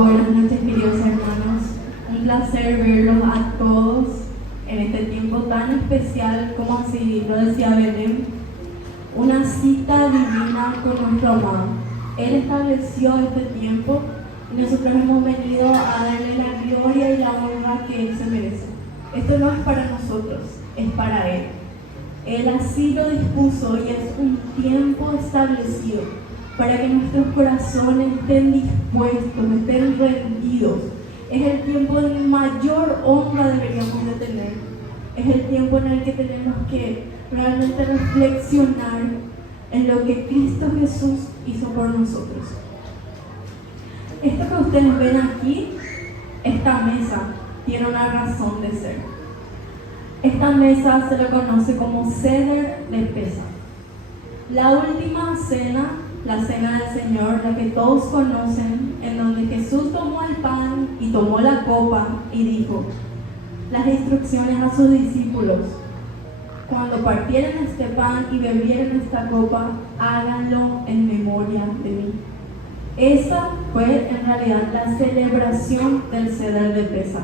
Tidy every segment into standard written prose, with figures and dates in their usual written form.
Buenas noches, queridos hermanos. Un placer verlos a todos en este tiempo tan especial, como así lo decía Belén, una cita divina con nuestro amado. Él estableció este tiempo y nosotros hemos venido a darle la gloria y la honra que Él se merece. Esto no es para nosotros, es para Él. Él así lo dispuso y es un tiempo establecido para que nuestros corazones estén dispuestos, estén rendidos. Es el tiempo de mayor honra deberíamos de tener. Es el tiempo en el que tenemos que realmente reflexionar en lo que Cristo Jesús hizo por nosotros. Esto que ustedes ven aquí, esta mesa, tiene una razón de ser. Esta mesa se le conoce como Ceder de Pesa. La última cena, la cena del Señor, la que todos conocen, en donde Jesús tomó el pan y tomó la copa y dijo las instrucciones a sus discípulos: cuando partieran este pan y bebieran esta copa, háganlo en memoria de mí. Esa fue en realidad la celebración del Ceder de Pesa,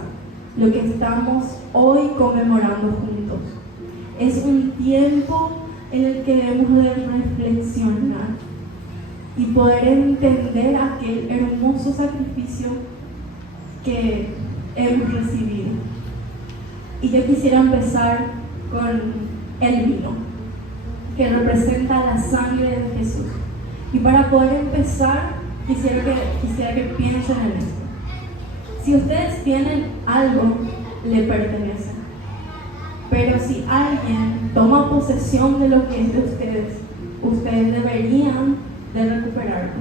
lo que estamos hoy conmemorando juntos. Es un tiempo en el que debemos de reflexionar y poder entender aquel hermoso sacrificio que hemos recibido. Y yo quisiera empezar con el vino, que representa la sangre de Jesús. Y para poder empezar, quisiera que piensen en esto. Si ustedes tienen algo, le pertenece. Pero si alguien toma posesión de lo que es de ustedes deberían de recuperarlo.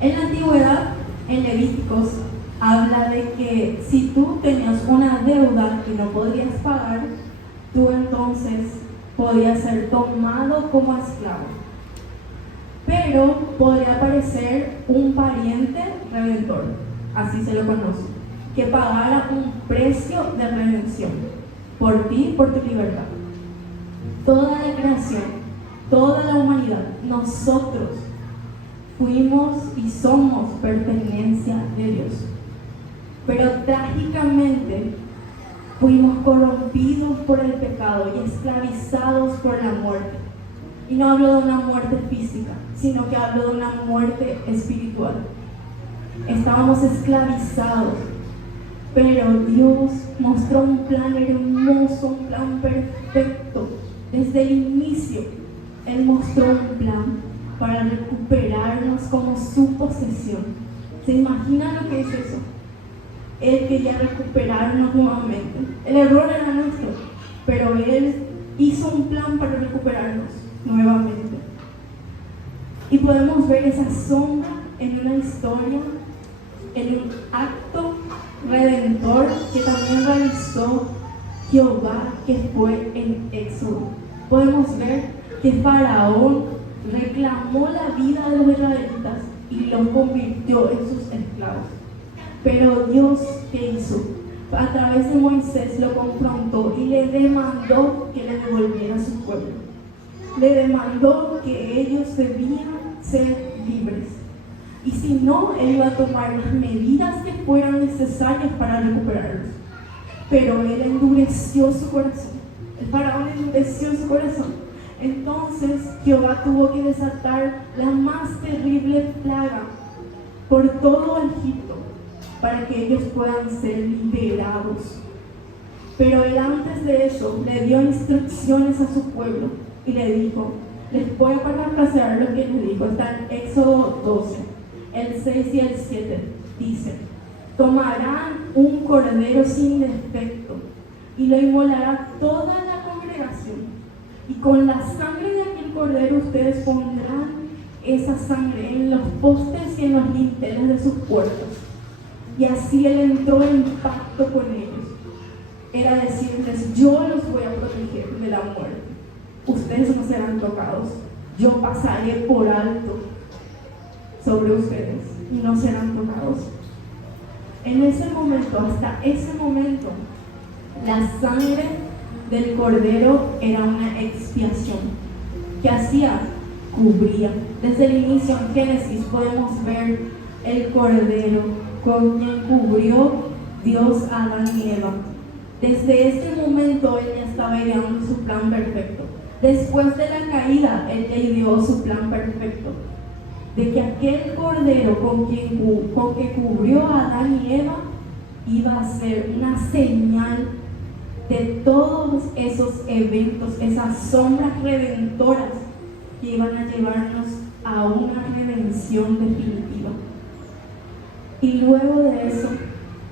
En la antigüedad, en Levíticos, habla de que si tú tenías una deuda que no podías pagar, tú entonces podías ser tomado como esclavo. Pero podría aparecer un pariente redentor, así se lo conoce, que pagara un precio de redención por ti, por tu libertad. Toda la creación, toda la humanidad, nosotros fuimos y somos pertenencia de Dios. Pero trágicamente fuimos corrompidos por el pecado y esclavizados por la muerte. Y no hablo de una muerte física, sino que hablo de una muerte espiritual. Estábamos esclavizados, pero Dios mostró un plan hermoso, un plan perfecto. Desde el inicio, Él mostró un plan para recuperarnos como su posesión. ¿Se imaginan lo que es eso? Él quería recuperarnos nuevamente. El error era nuestro, pero Él hizo un plan para recuperarnos nuevamente. Y podemos ver esa sombra en una historia, en un acto redentor que también realizó Jehová, que fue en Éxodo. Podemos ver que Faraón reclamó la vida de los israelitas y los convirtió en sus esclavos. Pero Dios, ¿qué hizo? A través de Moisés lo confrontó y le demandó que le devolviera a su pueblo. Le demandó que ellos debían ser libres. Y si no, Él iba a tomar las medidas que fueran necesarias para recuperarlos. Pero Él endureció su corazón. El faraón endureció su corazón. Entonces Jehová tuvo que desatar la más terrible plaga por todo Egipto, para que ellos puedan ser liberados. Pero Él antes de eso le dio instrucciones a su pueblo y le dijo, les voy a parafrasear lo que les dijo, está en Éxodo 12, el 6 y el 7, dice: tomarán un cordero sin defecto y lo inmolará toda la congregación, y con la sangre de aquel cordero ustedes pondrán esa sangre en los postes y en los linteles de sus puertas. Y así Él entró en pacto con ellos. Era decirles: yo los voy a proteger de la muerte. Ustedes no serán tocados. Yo pasaré por alto sobre ustedes y no serán tocados. En ese momento, hasta ese momento, la sangre del cordero era una expiación. ¿Qué hacía? Cubría. Desde el inicio en Génesis podemos ver el Cordero con quien cubrió Dios a Adán y Eva. Desde ese momento Él ya estaba ideando su plan perfecto. Después de la caída, Él ya ideó su plan perfecto. De que aquel Cordero con que cubrió a Adán y Eva iba a ser una señal de todos esos eventos, esas sombras redentoras que iban a llevarnos a una redención definitiva. Y luego de eso,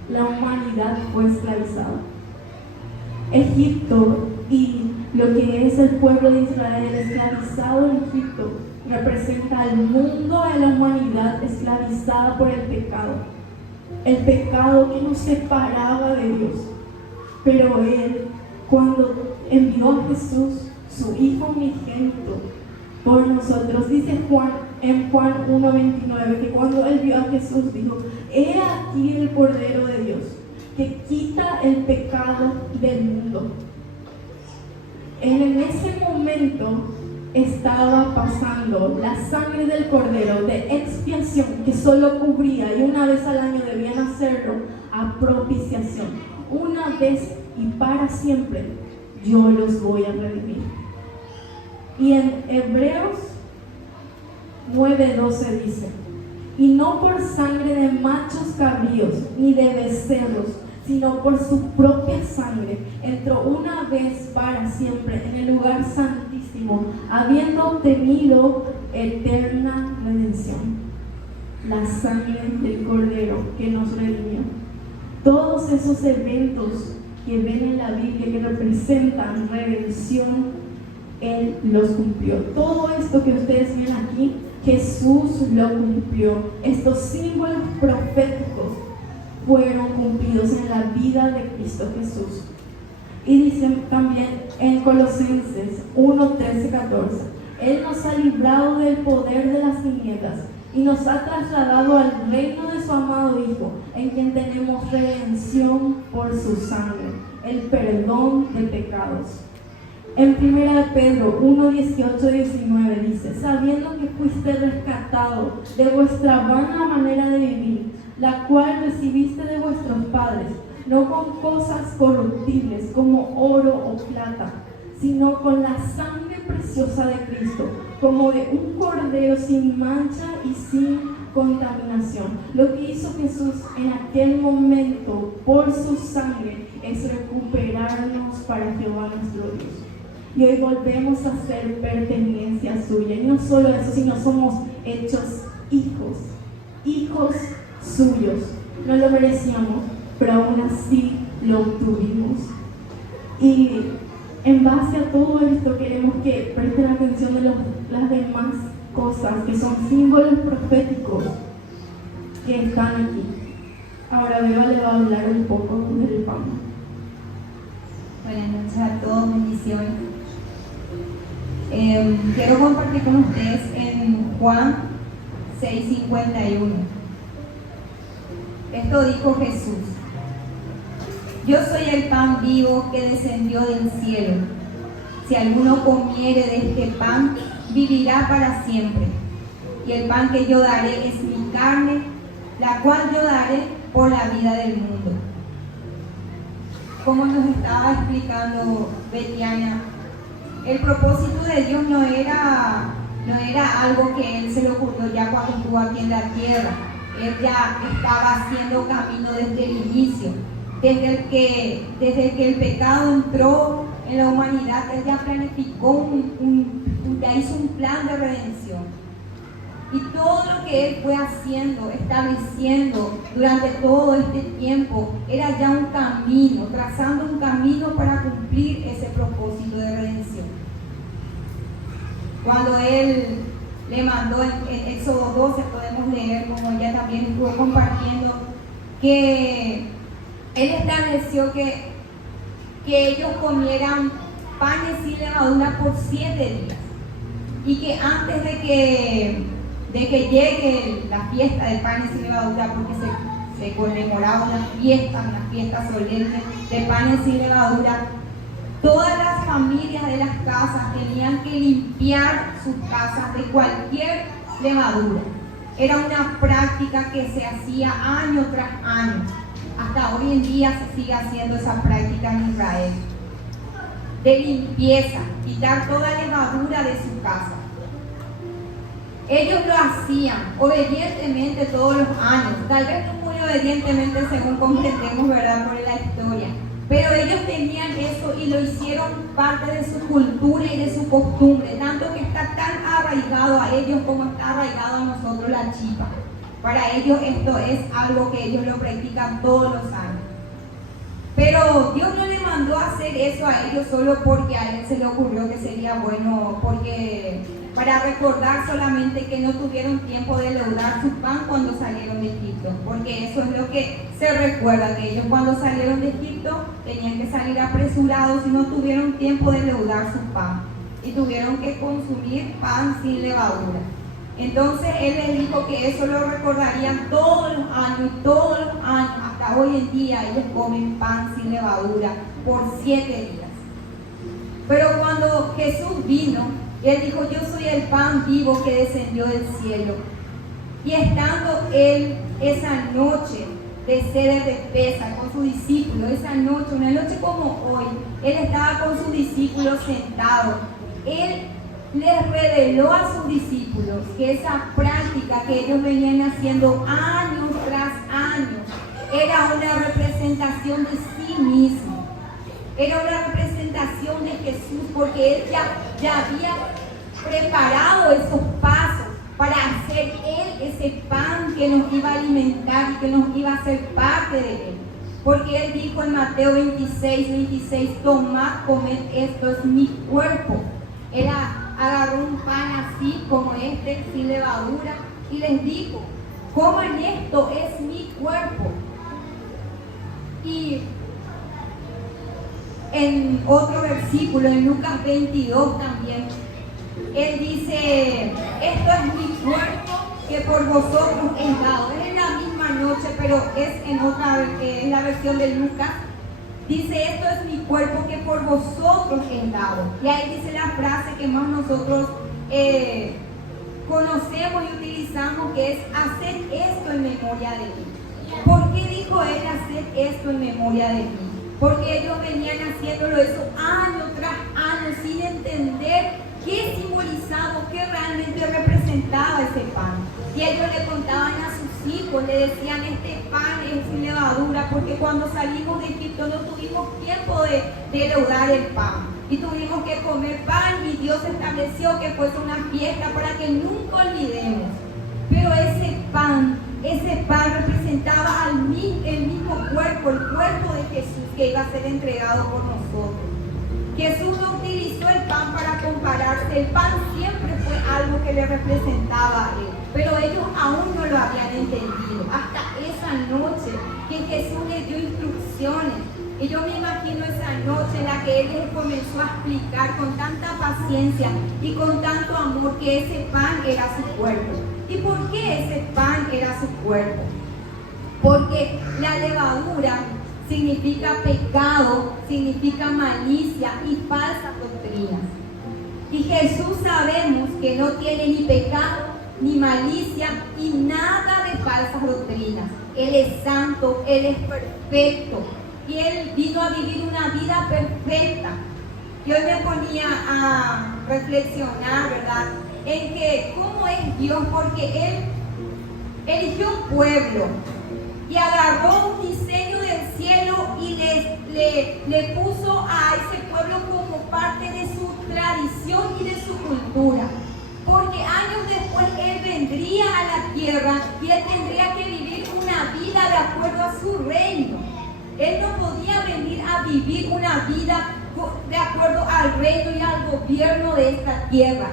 la humanidad fue esclavizada. Egipto y lo que es el pueblo de Israel esclavizado en Egipto representa al mundo de la humanidad esclavizada por el pecado que nos separaba de Dios. Pero Él, cuando envió a Jesús, su Hijo unigénito, por nosotros, dice en Juan 1:29, que cuando Él vio a Jesús dijo: he aquí el Cordero de Dios, que quita el pecado del mundo. Él en ese momento estaba pasando la sangre del Cordero de expiación, que solo cubría, y una vez al año debían hacerlo, a propiciación. Una vez y para siempre yo los voy a redimir. Y en Hebreos 9:12 dice: y no por sangre de machos cabríos ni de becerros, sino por su propia sangre entró una vez para siempre en el lugar santísimo, habiendo obtenido eterna redención. La sangre del Cordero que nos redimió. Todos esos eventos que ven en la Biblia que representan redención, Él los cumplió. Todo esto que ustedes ven aquí, Jesús lo cumplió. Estos símbolos proféticos fueron cumplidos en la vida de Cristo Jesús. Y dicen también en Colosenses 1:13-14: Él nos ha librado del poder de las tinieblas y nos ha trasladado al reino de su amado Hijo, en quien tenemos redención por su sangre, el perdón de pecados. En 1 Pedro 1:18-19 dice: sabiendo que fuiste rescatado de vuestra vana manera de vivir, la cual recibiste de vuestros padres, no con cosas corruptibles como oro o plata, sino con la sangre preciosa de Cristo, como de un cordero sin mancha y sin contaminación. Lo que hizo Jesús en aquel momento por su sangre es recuperarnos para Jehová nuestro Dios. Y hoy volvemos a ser pertenencia suya. Y no solo eso, sino somos hechos hijos suyos. No lo merecíamos, pero aún así lo obtuvimos. Y en base a todo esto queremos que presten atención de las demás cosas que son símbolos proféticos que están aquí. Ahora Beba le va a hablar un poco del pan. Buenas noches a todos, bendiciones. Quiero compartir con ustedes en Juan 6:51. Esto dijo Jesús: yo soy el pan vivo que descendió del cielo. Si alguno comiere de este pan, vivirá para siempre. Y el pan que yo daré es mi carne, la cual yo daré por la vida del mundo. Como nos estaba explicando Betiana, el propósito de Dios no era algo que Él se le ocurrió ya cuando estuvo aquí en la tierra. Él ya estaba haciendo camino desde el inicio. Desde que el pecado entró en la humanidad, Él ya planificó ya hizo un plan de redención. Y todo lo que Él fue haciendo, estableciendo durante todo este tiempo, era ya un camino, trazando un camino para cumplir ese propósito de redención. Cuando Él le mandó en Éxodo 12, podemos leer, como ella también estuvo compartiendo, que Él estableció que ellos comieran panes sin levadura por 7 días. Y que antes de que llegue la fiesta de panes sin levadura, porque se conmemoraba una fiesta solemne de panes sin levadura, todas las familias de las casas tenían que limpiar sus casas de cualquier levadura. Era una práctica que se hacía año tras año. Hasta hoy en día se sigue haciendo esa práctica en Israel. De limpieza, quitar toda levadura de su casa. Ellos lo hacían obedientemente todos los años, tal vez no muy obedientemente según comprendemos, ¿verdad?, por la historia, pero ellos tenían eso y lo hicieron parte de su cultura y de su costumbre, tanto que está tan arraigado a ellos como está arraigado a nosotros la chipa. Para ellos esto es algo que ellos lo practican todos los años. Pero Dios no le mandó a hacer eso a ellos solo porque a él se le ocurrió que sería bueno, porque para recordar solamente que no tuvieron tiempo de leudar su pan cuando salieron de Egipto, porque eso es lo que se recuerda, que ellos cuando salieron de Egipto tenían que salir apresurados y no tuvieron tiempo de leudar su pan y tuvieron que consumir pan sin levadura. Entonces él les dijo que eso lo recordarían todos los años, y todos los años, hasta hoy en día ellos comen pan sin levadura por 7 días. Pero cuando Jesús vino, él dijo: yo soy el pan vivo que descendió del cielo. Y estando él esa noche de sed de pesa con sus discípulos, esa noche, una noche como hoy, él estaba con sus discípulos sentados. Él les reveló a sus discípulos que esa práctica que ellos venían haciendo años tras años era una representación de sí mismo. Era una representación de Jesús, porque él ya había preparado esos pasos para hacer él ese pan que nos iba a alimentar y que nos iba a hacer parte de él. Porque él dijo en Mateo 26: tomad, comed, esto es mi cuerpo. Él agarró un pan así como este, sin levadura, y les dijo: coman, esto es mi cuerpo. Y en otro versículo, en Lucas 22 también, él dice: esto es mi cuerpo que por vosotros es dado. Es en la misma noche, pero es en otra, en la versión de Lucas. Dice: esto es mi cuerpo que por vosotros es dado. Y ahí dice la frase que más nosotros conocemos y utilizamos, que es: haced esto en memoria de mí. ¿Por qué dijo él haced esto en memoria de mí? Porque ellos venían haciéndolo eso año tras año sin entender qué simbolizaba, qué realmente representaba ese pan. Y ellos le contaban a sus hijos, le decían: este pan es sin levadura, porque cuando salimos de Egipto no tuvimos tiempo de leudar el pan. Y tuvimos que comer pan, y Dios estableció que fuese una fiesta para que nunca olvidemos. Pero ese pan representaba el mismo cuerpo, el cuerpo de Jesús que iba a ser entregado por nosotros. Jesús no utilizó el pan para compararse, el pan siempre fue algo que le representaba a él, pero ellos aún no lo habían entendido, hasta esa noche que Jesús les dio instrucciones. Y yo me imagino esa noche en la que él les comenzó a explicar con tanta paciencia y con tanto amor que ese pan era su cuerpo. ¿Y por qué ese pan era su cuerpo? Porque la levadura significa pecado, significa malicia y falsas doctrinas. Y Jesús sabemos que no tiene ni pecado, ni malicia y nada de falsas doctrinas. Él es santo, Él es perfecto y Él vino a vivir una vida perfecta. Y hoy me ponía a reflexionar, ¿verdad?, en que cómo es Dios, porque Él eligió un pueblo y agarró un diseño del cielo y le puso a ese pueblo como parte de su tradición y de su cultura. Porque años después Él vendría a la tierra y Él tendría que vivir una vida de acuerdo a su reino. Él no podía venir a vivir una vida de acuerdo al reino y al gobierno de esta tierra.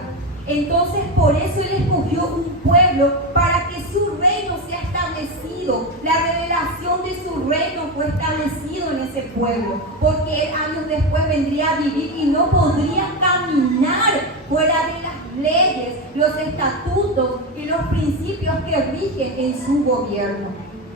Entonces por eso Él escogió un pueblo para que su reino sea establecido. La revelación de su reino fue establecido en ese pueblo, porque Él años después vendría a vivir y no podría caminar fuera de las leyes, los estatutos y los principios que rigen en su gobierno.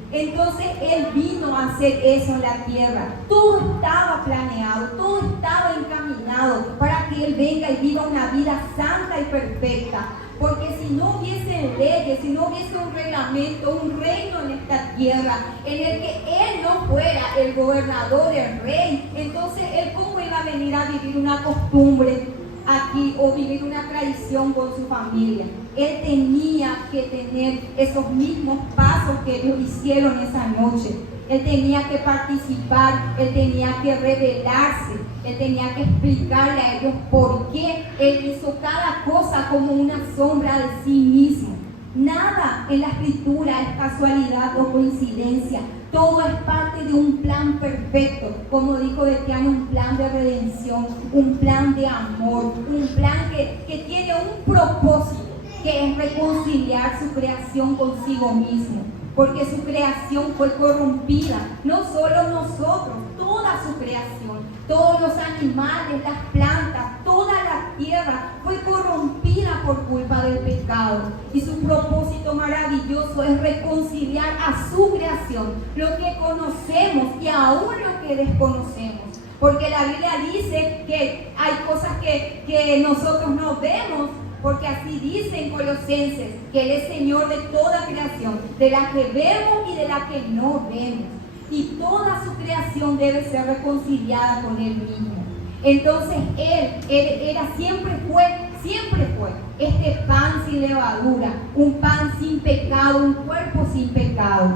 Entonces Él vino a hacer eso en la tierra. Todo estaba planeado, todo estaba encaminado para que Él venga y viva una vida santa y perfecta. porque si no hubiese leyes, si no hubiese un reglamento, un reino en esta tierra, en el que Él no fuera el gobernador, el rey, entonces Él cómo iba a venir a vivir una costumbre aquí o vivir una tradición con su familia. Él tenía que tener esos mismos pasos que ellos hicieron esa noche. Él tenía que participar, él tenía que revelarse, él tenía que explicarle a ellos por qué él hizo cada cosa como una sombra de sí mismo. Nada en la escritura es casualidad o coincidencia. Todo es parte de un plan perfecto, como dijo Betiana, un plan de redención, un plan de amor, un plan que tiene un propósito, que es reconciliar su creación consigo mismo, porque su creación fue corrompida, no solo nosotros, toda su creación, todos los animales, las plantas, toda la tierra fue corrompida por culpa del pecado, y su propósito maravilloso es reconciliar a su creación, lo que conocemos y aún lo que desconocemos, porque la Biblia dice que hay cosas que nosotros no vemos, porque así dice en Colosenses, que Él es Señor de toda creación, de la que vemos y de la que no vemos. Y toda su creación debe ser reconciliada con Él mismo. Entonces Él siempre fue este pan sin levadura, un pan sin pecado, un cuerpo sin pecado.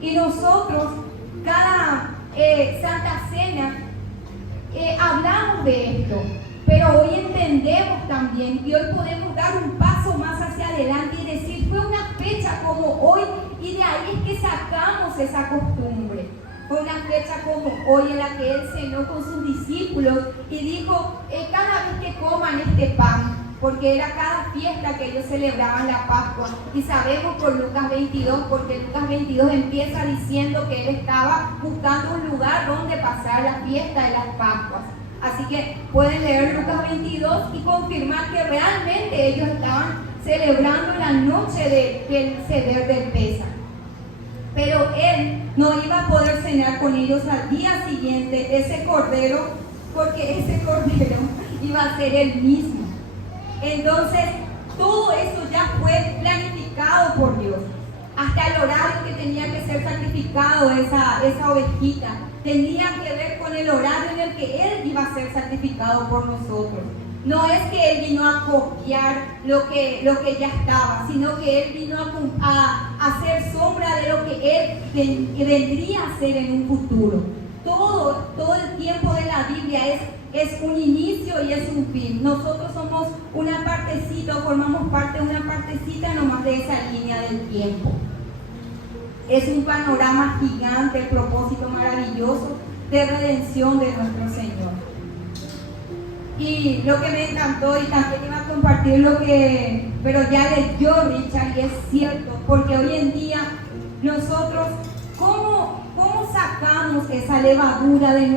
Y nosotros, cada Santa Cena, hablamos de esto. Pero hoy entendemos también y hoy podemos dar un paso más hacia adelante y decir, fue una fecha como hoy, y de ahí es que sacamos esa costumbre. Fue una fecha como hoy en la que Él cenó con sus discípulos y dijo, cada vez que coman este pan, porque era cada fiesta que ellos celebraban la Pascua, y sabemos por Lucas 22, porque Lucas 22 empieza diciendo que Él estaba buscando un lugar donde pasar la fiesta de las Pascuas. Así que pueden leer Lucas 22 y confirmar que realmente ellos estaban celebrando la noche del ceder del Pésach. Pero Él no iba a poder cenar con ellos al día siguiente ese cordero, porque ese cordero iba a ser Él mismo. Entonces, todo eso ya fue planificado por Dios. Hasta el horario que tenía que ser sacrificado esa ovejita tenía que ver con el horario en el que Él iba a ser sacrificado por nosotros. No es que Él vino a copiar lo que ya estaba, sino que Él vino a hacer sombra de lo que Él vendría a ser en un futuro. Todo el tiempo de la Biblia es un inicio y es un fin. Nosotros somos una partecita, formamos parte de una partecita nomás de esa línea del tiempo. Es un panorama gigante, el propósito maravilloso de redención de nuestro Señor. Y lo que me encantó, y también iba a compartir pero ya leyó Richard, y es cierto, porque hoy en día nosotros, ¿cómo sacamos esa levadura de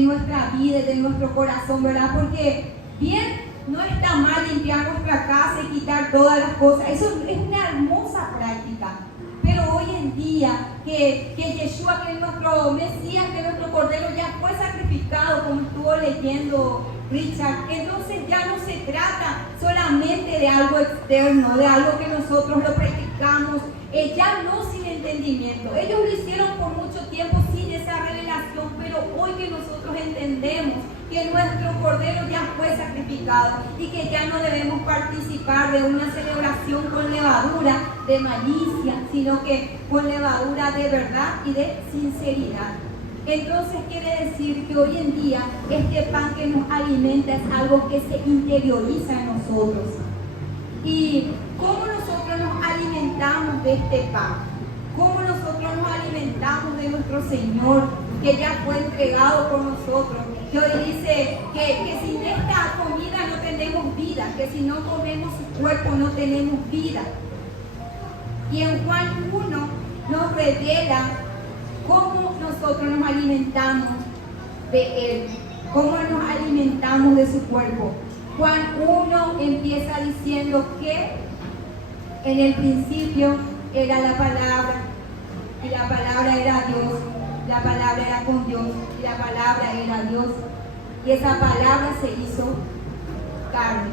nuestra vida, de nuestro corazón, verdad? Porque bien, no está mal limpiar nuestra casa y quitar todas las cosas, eso es una hermosa práctica. Pero hoy en día que Yeshua, que es nuestro Mesías, que nuestro Cordero ya fue sacrificado, como estuvo leyendo Richard, entonces ya no se trata solamente de algo externo, de algo que nosotros lo practicamos, ya no sin entendimiento. Ellos lo hicieron por mucho tiempo sin esa revelación, pero hoy que nosotros entendemos que nuestro Cordero ya fue sacrificado y que ya no debemos participar de una celebración con levadura de malicia, sino que con levadura de verdad y de sinceridad. Entonces quiere decir que hoy en día este pan que nos alimenta es algo que se interioriza en nosotros. ¿Y cómo nosotros nos alimentamos de este pan? ¿Cómo nosotros nos alimentamos de nuestro Señor, que ya fue entregado por nosotros? Que hoy dice que sin esta comida no tenemos vida, que si no comemos su cuerpo no tenemos vida. Y en Juan 1 nos revela cómo nosotros nos alimentamos de Él, cómo nos alimentamos de su cuerpo. Juan 1 empieza diciendo que en el principio era la palabra, y la palabra era Dios, la palabra era con Dios, y la palabra era Dios, y esa palabra se hizo carne.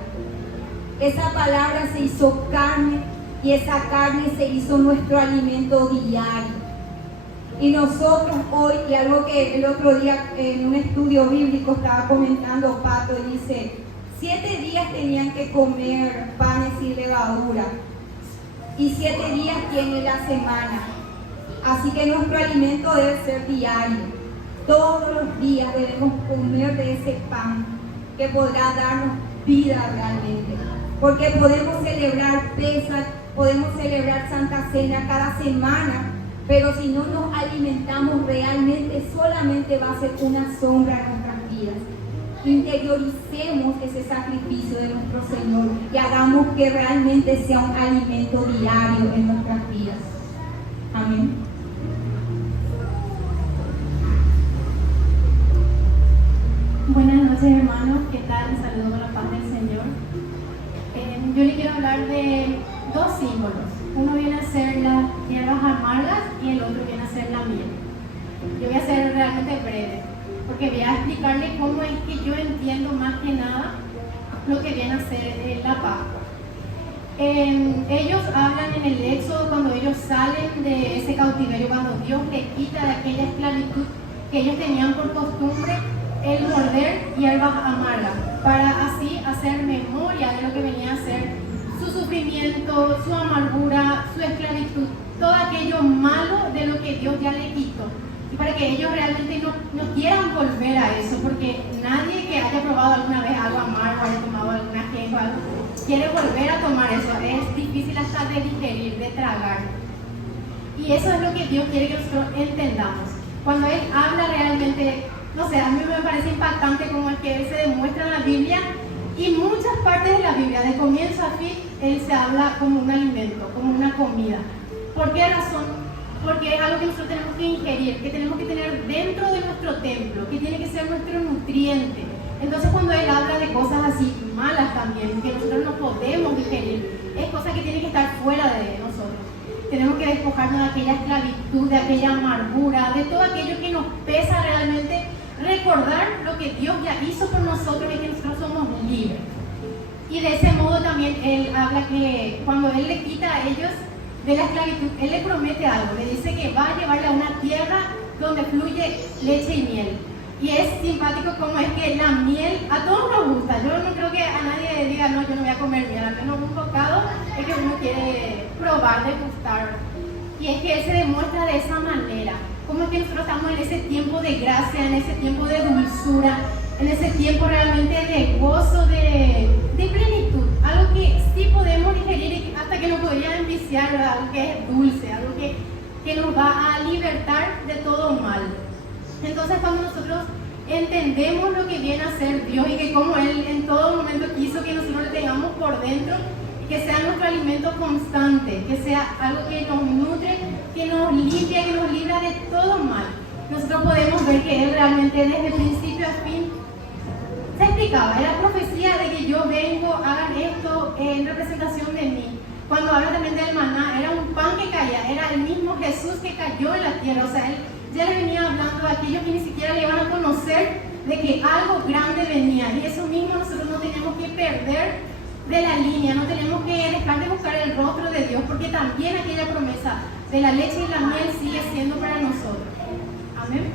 esa palabra se hizo carne y esa carne se hizo nuestro alimento diario. Y nosotros hoy, y algo que el otro día en un estudio bíblico estaba comentando Pato, dice, 7 días tenían que comer panes sin levadura y 7 días tiene la semana. Así que nuestro alimento debe ser diario. Todos los días debemos comer de ese pan que podrá darnos vida realmente. Porque podemos celebrar Pesaj, podemos celebrar Santa Cena cada semana, pero si no nos alimentamos realmente, solamente va a ser una sombra en nuestras vidas. Interioricemos ese sacrificio de nuestro Señor y hagamos que realmente sea un alimento diario en nuestras vidas. Amén. Buenas noches, hermanos. ¿Qué tal? Les saludo con la paz del Señor. Yo les quiero hablar de 2 símbolos. Uno viene a ser las hierbas amargas y el otro viene a ser la miel. Yo voy a ser realmente breve, porque voy a explicarles cómo es que yo entiendo más que nada lo que viene a ser la Pascua. Ellos hablan en el Éxodo cuando ellos salen de ese cautiverio, cuando Dios les quita de aquella esclavitud que ellos tenían por costumbre el morder hierbas amargas, para así hacer memoria de lo que venía a ser su sufrimiento, su amargura, su esclavitud, todo aquello malo de lo que Dios ya le quitó. Y para que ellos realmente no quieran volver a eso, porque nadie que haya probado alguna vez algo amargo, haya tomado alguna ajenjo, algo, quiere volver a tomar eso. Es difícil hasta de digerir, de tragar. Y eso es lo que Dios quiere que nosotros entendamos. Cuando Él habla realmente, no sé, a mí me parece impactante como el que Él se demuestra en la Biblia, y muchas partes de la Biblia, de comienzo a fin, Él se habla como un alimento, como una comida. ¿Por qué razón? Porque es algo que nosotros tenemos que ingerir, que tenemos que tener dentro de nuestro templo, que tiene que ser nuestro nutriente. Entonces cuando Él habla de cosas así malas también, que nosotros no podemos digerir, es cosa que tiene que estar fuera de nosotros. Tenemos que despojarnos de aquella esclavitud, de aquella amargura, de todo aquello que nos pesa realmente. Recordar lo que Dios ya hizo por nosotros y que nosotros somos libres. Y de ese modo también Él habla que cuando Él le quita a ellos de la esclavitud, Él le promete algo, le dice que va a llevarle a una tierra donde fluye leche y miel. Y es simpático como es que la miel a todos nos gusta. Yo no creo que a nadie diga, no, yo no voy a comer miel, al menos un bocado es que uno quiere probar, degustar. Y es que Él se demuestra de esa manera. Como es que nosotros estamos en ese tiempo de gracia, en ese tiempo de dulzura, en ese tiempo realmente de gozo, de plenitud. Algo que sí podemos digerir hasta que nos podría enviciar, ¿verdad? Algo que es dulce, algo que nos va a libertar de todo mal. Entonces cuando nosotros entendemos lo que viene a ser Dios y que como Él en todo momento quiso que nosotros le tengamos por dentro, que sea nuestro alimento constante, que sea algo que nos nutre, que nos limpia, que nos libra de todo mal. Nosotros podemos ver que Él realmente desde principio a fin se explicaba, era profecía de que yo vengo, hagan esto en representación de mí. Cuando habla también del maná, era un pan que caía, era el mismo Jesús que cayó en la tierra. O sea, Él ya le venía hablando a aquellos que ni siquiera le iban a conocer de que algo grande venía. Y eso mismo nosotros no tenemos que perder de la línea, no tenemos que dejar de buscar el rostro de Dios, porque también aquella promesa de la leche y la miel sigue siendo para nosotros. Amén.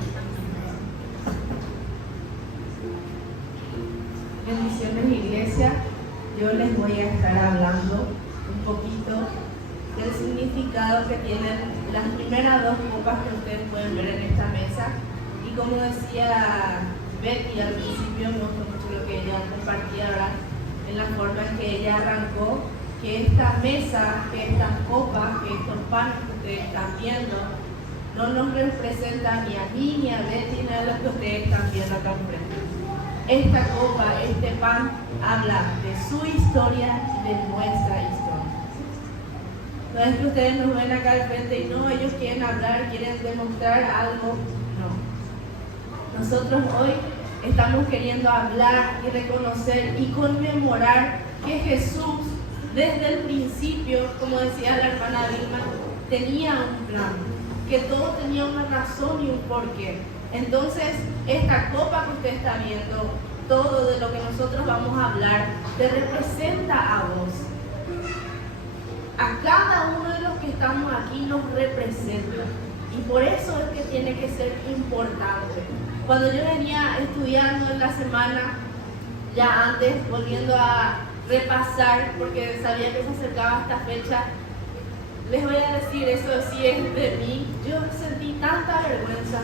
Bendiciones, iglesia. Yo les voy a estar hablando un poquito del significado que tienen las primeras 2 copas que ustedes pueden ver en esta mesa. Y como decía Betty al principio, me gustó mucho lo que ella compartía, ¿verdad? En la forma en que ella arrancó, que esta mesa, que estas copas, que estos panes que ustedes están viendo, no nos representan ni a mí, ni a Betty, ni a los que ustedes están viendo acá enfrente. Esta copa, este pan, habla de su historia y de nuestra historia. No es que ustedes nos ven acá al frente y no, ellos quieren hablar, quieren demostrar algo. No. Nosotros hoy estamos queriendo hablar y reconocer y conmemorar que Jesús, desde el principio, como decía la hermana Vilma, tenía un plan, que todo tenía una razón y un porqué. Entonces, esta copa que usted está viendo todo de lo que nosotros vamos a hablar te representa a vos. A cada uno de los que estamos aquí nos representa. Y por eso es que tiene que ser importante. Cuando yo venía estudiando en la semana, ya antes, volviendo a repasar, porque sabía que se acercaba esta fecha, les voy a decir, eso sí es de mí. Yo sentí tanta vergüenza,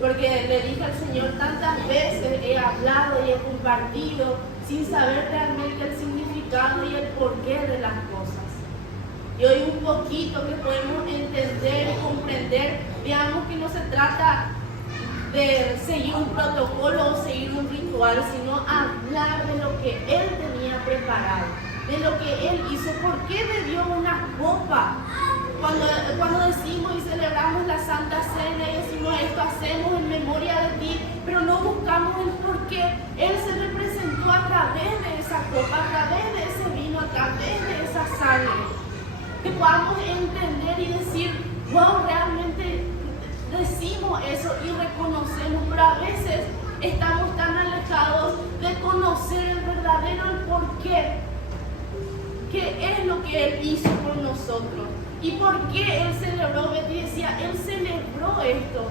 porque le dije al Señor tantas veces, he hablado y he compartido, sin saber realmente el significado y el porqué de las cosas. Y hoy un poquito que podemos entender y comprender, veamos que no se trata de seguir un protocolo o seguir un ritual, sino hablar de lo que Él tenía preparado, de lo que Él hizo. ¿Por qué me dio una copa? Cuando decimos y celebramos la Santa Cena y decimos esto hacemos en memoria de ti, pero no buscamos el por qué. Él se representó a través de esa copa, a través de ese vino, a través de esa sangre. Que podamos entender y decir, wow, realmente decimos eso y reconocemos, pero a veces estamos tan alejados de conocer el verdadero el porqué. ¿Qué es lo que Él hizo por nosotros? ¿Y por qué Él celebró? Betty decía, Él celebró esto.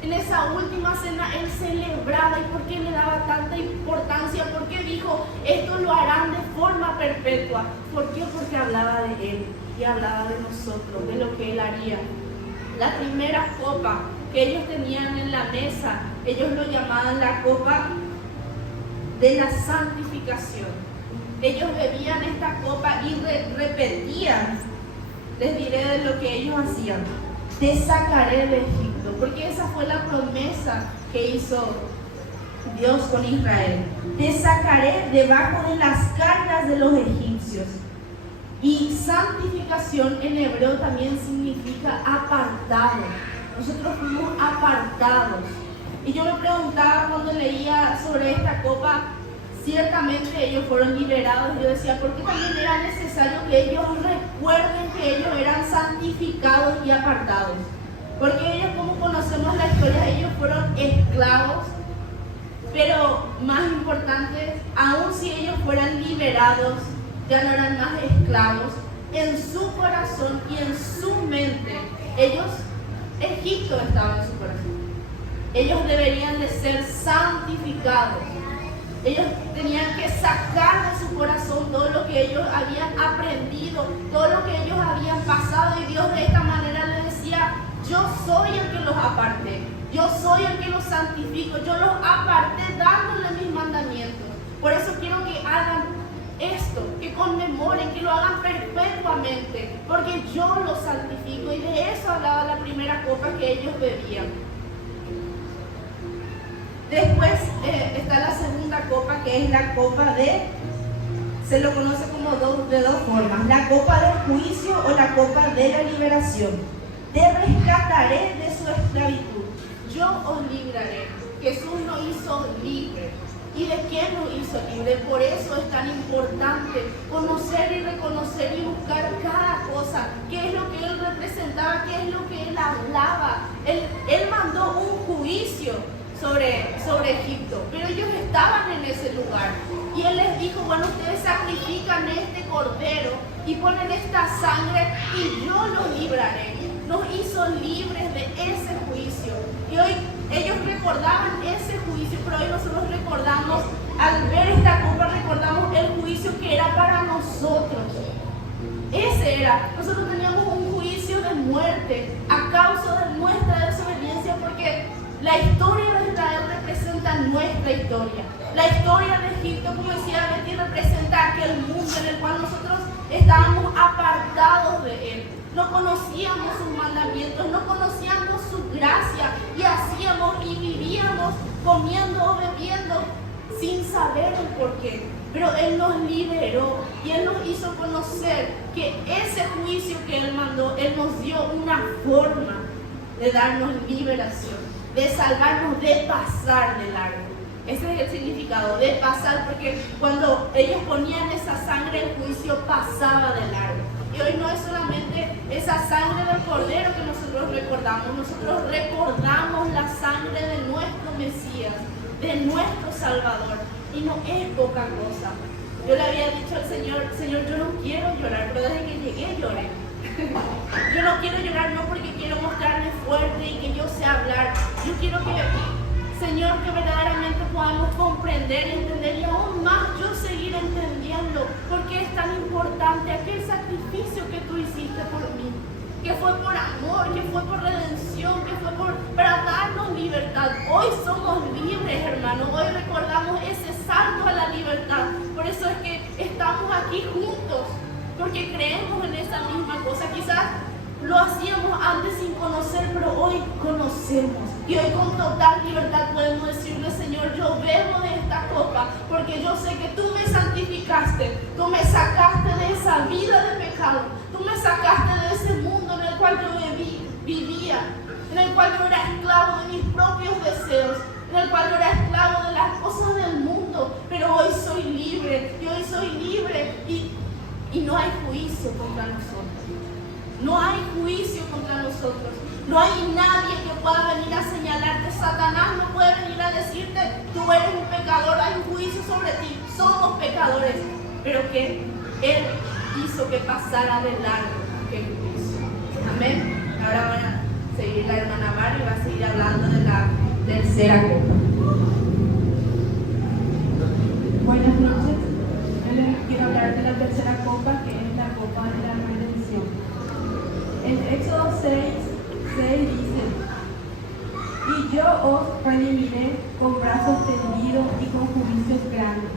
En esa última cena Él celebraba. ¿Y por qué le daba tanta importancia? ¿Por qué dijo, esto lo harán de forma perpetua? ¿Por qué? Porque hablaba de Él y hablaba de nosotros, de lo que Él haría. La primera copa que ellos tenían en la mesa, ellos lo llamaban la copa de la santificación. Ellos bebían esta copa y repetían, les diré de lo que ellos hacían, te sacaré de Egipto, porque esa fue la promesa que hizo Dios con Israel. Te sacaré debajo de las cargas de los egipcios. Y santificación en hebreo también significa apartado. Nosotros fuimos apartados. Y yo me preguntaba cuando leía sobre esta copa, ciertamente ellos fueron liberados. Yo decía, ¿por qué también era necesario que ellos recuerden que ellos eran santificados y apartados? Porque ellos, como conocemos la historia, ellos fueron esclavos. Pero más importante, aun si ellos fueran liberados, ya no eran más esclavos, en su corazón y en su mente, Egipto estaba en su corazón. Ellos deberían de ser santificados. Ellos tenían que sacar de su corazón todo lo que ellos habían aprendido, todo lo que ellos habían pasado, y Dios de esta manera les decía, yo soy el que los aparté, yo soy el que los santifico, yo los aparté dándoles mis mandamientos. Por eso quiero que hagan esto, que conmemoren, que lo hagan perpetuamente, porque yo los santifico. Y de eso hablaba la primera copa que ellos bebían. Después está la segunda copa, que es la copa se lo conoce como de dos formas, la copa del juicio o la copa de la liberación. Te rescataré de su esclavitud, yo os libraré. Jesús nos hizo libres. ¿Y de quién nos hizo libre? Por eso es tan importante conocer y reconocer y buscar cada cosa. ¿Qué es lo que Él representaba? ¿Qué es lo que Él hablaba? Él mandó un juicio sobre Egipto, pero ellos estaban en ese lugar. Y Él les dijo, bueno, ustedes sacrifican este cordero y ponen esta sangre y yo los libraré. Nos hizo libres de ese juicio. Y hoy ellos recordaban ese juicio, pero hoy nosotros recordamos, al ver esta copa, recordamos el juicio que era para nosotros. Ese era, nosotros teníamos un juicio de muerte a causa de nuestra desobediencia, porque la historia de Israel representa nuestra historia. La historia de Egipto, como decía Betty, representa aquel mundo en el cual nosotros estábamos apartados de Él. No conocíamos sus mandamientos, no conocíamos su gracia, y hacíamos y vivíamos comiendo o bebiendo sin saber el porqué. Pero Él nos liberó y Él nos hizo conocer que ese juicio que Él mandó, Él nos dio una forma de darnos liberación, de salvarnos, de pasar de largo. Ese es el significado, de pasar, porque cuando ellos ponían esa sangre, el juicio pasaba de largo. Y hoy no es solamente esa sangre del cordero que nosotros recordamos la sangre de nuestro Mesías, de nuestro Salvador. Y no es poca cosa. Yo le había dicho al Señor, Señor, yo no quiero llorar, pero desde que llegué lloré. Yo no quiero llorar no porque quiero mostrarme fuerte y que yo sé hablar. Yo quiero que, Señor, que verdaderamente podamos comprender y entender y aún más yo seguir entendiendo por qué es tan importante aquel sacrificio que tú hiciste por mí. Que fue por amor, que fue por redención, que fue para darnos libertad. Hoy somos libres, hermanos. Hoy recordamos ese salto a la libertad. Por eso es que estamos aquí juntos, porque creemos en esa misma cosa. Quizás lo hacíamos antes sin conocer, pero hoy conocemos. Y hoy con total libertad podemos decirle, Señor, yo bebo de esta copa, porque yo sé que tú me santificaste, tú me sacaste de esa vida de pecado, tú me sacaste de ese mundo en el cual yo vivía, en el cual yo era esclavo de mis propios deseos, en el cual yo era esclavo de las cosas del mundo, pero hoy soy libre, y no hay juicio contra nosotros. No hay juicio contra nosotros. No hay nadie que pueda venir a señalarte. Satanás no puede venir a decirte, tú eres un pecador, hay un juicio sobre ti. Somos pecadores. Pero que Él hizo que pasara de largo aquel juicio. Amén. Ahora van a seguir la hermana Mari y va a seguir hablando de la tercera copa. Buenas noches. Yo les quiero hablar de la tercera copa, que es la copa de la redención. En Éxodo 6 dice: y yo os redimiré con brazos tendidos y con juicios grandes.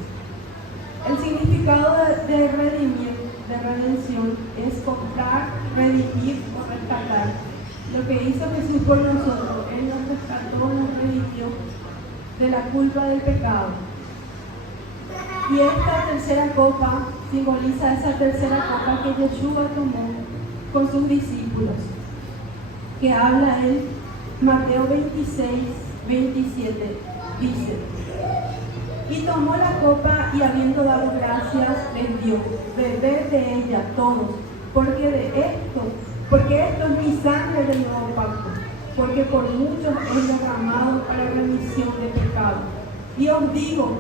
El significado de redención es comprar, redimir o rescatar. Lo que hizo Jesús por nosotros, Él nos rescató, nos redimió de la culpa del pecado. Y esta tercera copa simboliza esa tercera copa que Yeshua tomó con sus discípulos, que habla en Mateo 26, 27, dice: y tomó la copa y habiendo dado gracias, les dio: bebed de ella todos, porque esto es mi sangre del nuevo pacto, porque por muchos es derramado para remisión de pecado. Y os digo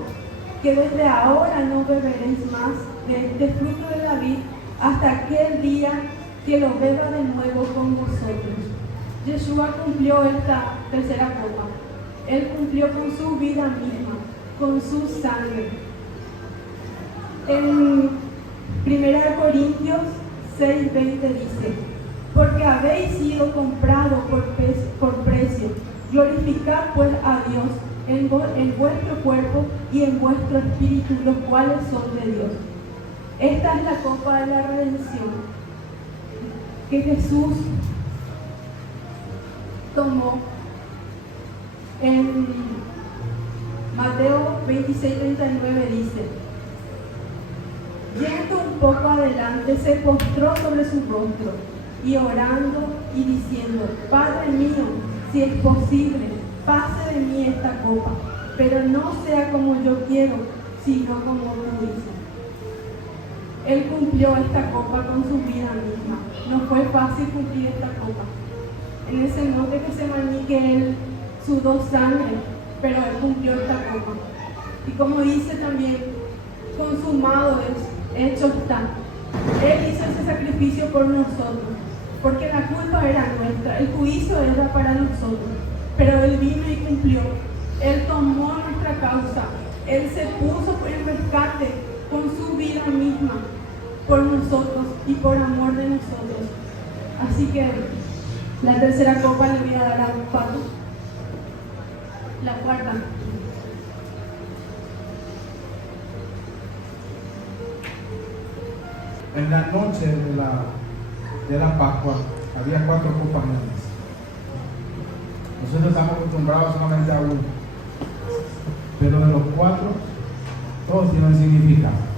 que desde ahora no beberéis más de este fruto de la vid hasta aquel día que lo beba de nuevo con vosotros. Yeshua cumplió esta tercera copa. Él cumplió con su vida misma, con su sangre. En 1 Corintios 6:20 dice: porque habéis sido comprados por precio, glorificad pues a Dios en vuestro cuerpo y en vuestro espíritu, los cuales son de Dios. Esta es la copa de la redención que Jesús tomó. En Mateo 26:39 dice: yendo un poco adelante, se postró sobre su rostro y orando y diciendo: Padre mío, si es posible, pase de mí esta copa, pero no sea como yo quiero, sino como tú dices. Él cumplió esta copa con su vida misma. No fue fácil cumplir esta copa. En ese monte Getsemaní que Él sudó sangre, pero Él cumplió esta copa. Y como dice también, consumado es, hecho está. Él hizo ese sacrificio por nosotros, porque la culpa era nuestra, el juicio era para nosotros, pero Él vino y cumplió. Él tomó nuestra causa, Él se puso en rescate con su vida misma por nosotros y por amor de nosotros. Así que la tercera copa le voy a dar a Pato. La cuarta. En la noche de la Pascua había 4 copas nuevas. Nosotros estamos acostumbrados solamente a una, pero de los 4 todos tienen significado.